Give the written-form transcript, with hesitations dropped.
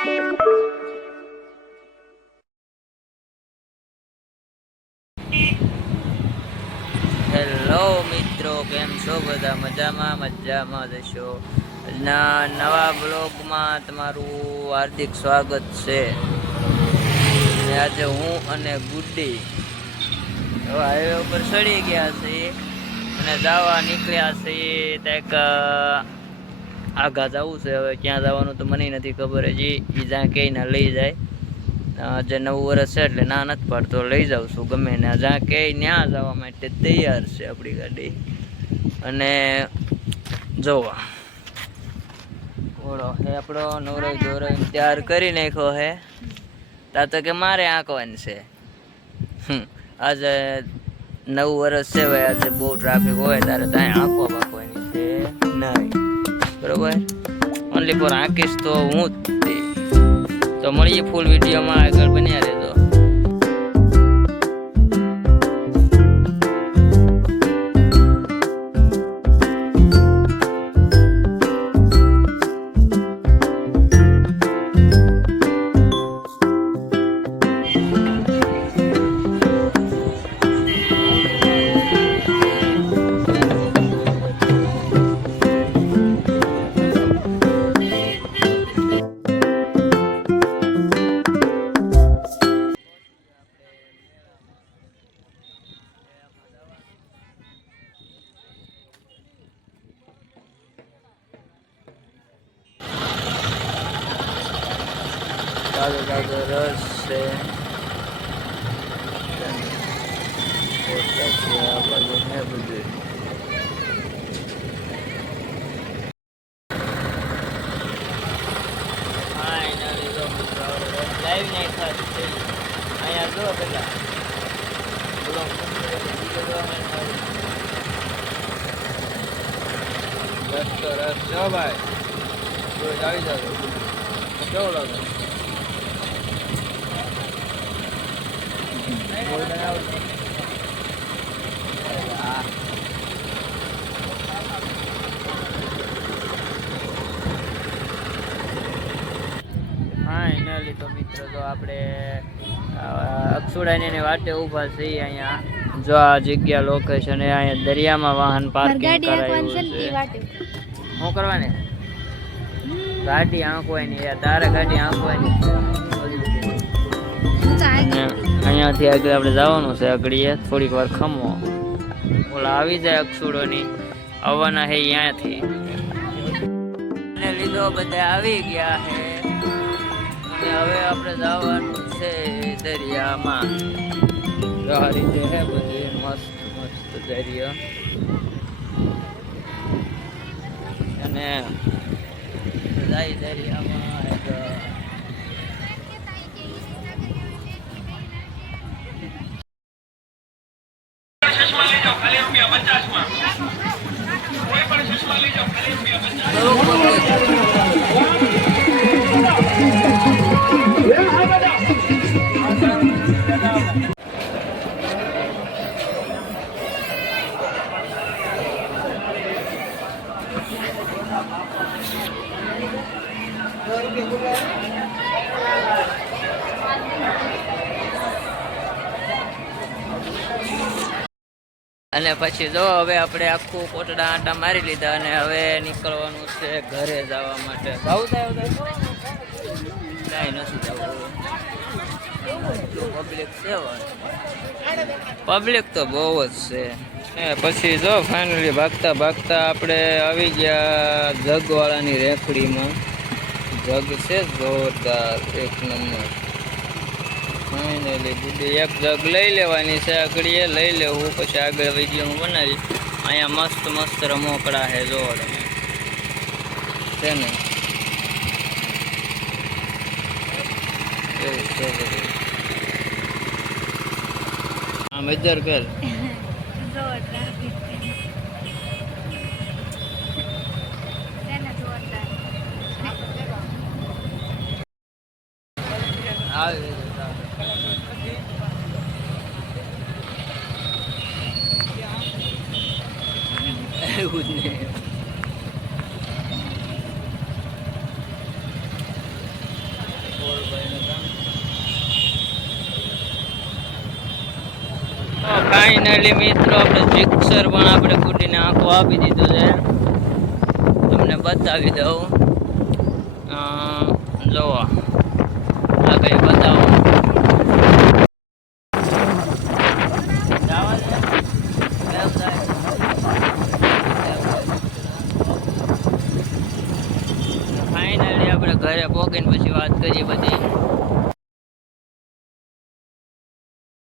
Hello મિત્રો, કેમ છો બધા? મજામાં જશો. આજના નવા બ્લોગમાં તમારું હાર્દિક સ્વાગત છે. આજે હું અને ગુડ્ડી હાઈવે ઉપર ચડી ગયા છીએ અને જવા નીકળ્યા છીએ. કંઈક આગા જવું છે. હવે ક્યાં જવાનું તો મને નથી ખબર. હજી એ જ્યાં કહીને લઈ જાય. આજે નવું વર્ષ છે એટલે ના નથી પાડતો, લઈ જાઉં છું ગમે ને. જ્યાં કે ત્યાં જવા માટે તૈયાર છે આપણી ગાડી. અને જોવા ઓળો હે આપણો નવરાઈ ધોરાઈ તૈયાર કરી નાખ્યો હે. તા તો કે મારે આંકવાનું છે. આજે નવું વર્ષ છે ભાઈ. આજે બહુ ટ્રાફિક હોય તારે ત્યાં આંકવા બાંકવાની છે નહીં, બરોબર? ઓનલી ફોર આંકીશ તો હું જ તે. તો મળીએ ફૂલ વિડીયોમાં, આગળ બન્યા રહેજો. તાજો રસ છે. આ બાજુ ને બધું લાઈવ નાઈટ છે અહીંયા. જો પેલા રસ જો ભાઈ, રોજ આવી જાવ. કેવું લાગે? ફાઇનલી તો મિત્રો જો આપણે અક્ષુડાની વાટે ઊભા છીએ અહીંયા. જો આ જગ્યા લોકેશન અહીંયા દરિયામાં વાહન પાર્કિંગ કરાયું છે. શું કરવાની ગાડી આંકવાની યાર, તારે ગાડી આંકવાની. અહીંયાથી આગળ આપણે જવાનું છે. આગળ થોડીક વાર ખમો ઓલા આવી જાય અક્ષુડોની આવવાના હે અહીંયાથી. લીધો બધા આવી ગયા હે અને હવે આપણે જવાનું છે દરિયામાં. આ રીતે હે બધી મસ્ત મસ્ત દરિયો. અને જાય દરિયામાં અને પછી જો હવે આપણે આખું કોટડા આંટા મારી લીધા અને હવે નીકળવાનું છે ઘરે જવા માટે. જવું થાય કાંઈ નથી જવું. પબ્લિક છે, પબ્લિક તો બહુ જ છે. પછી જો ફાઇનલી ભાગતા ભાગતા આપણે આવી ગયા જગવાળાની રેકડીમાં. જગ છે જોરદાર, એક નંબર. ફાઇનલી બુદ્ધી એક જગ લઈ લેવાની છે. આગળ એ લઈ લેવું, પછી આગળ વિડીયો હું બનાવી. અહીંયા મસ્ત મસ્ત રમકડા છે જોવા તમે છે ને. એવું છે બધું. આ મેજર કર આવી એવું જ નહીં. ફાઇનલી મિત્રો આપણે જીક્સર પણ આપણે કુટીને આંખો આપી દીધો છે. તમને બતાવી દઉં. જોવો આગળ બતાવો. ફાઇનલી આપણે ઘરે પહોંચીને પછી વાત કરીએ બધી.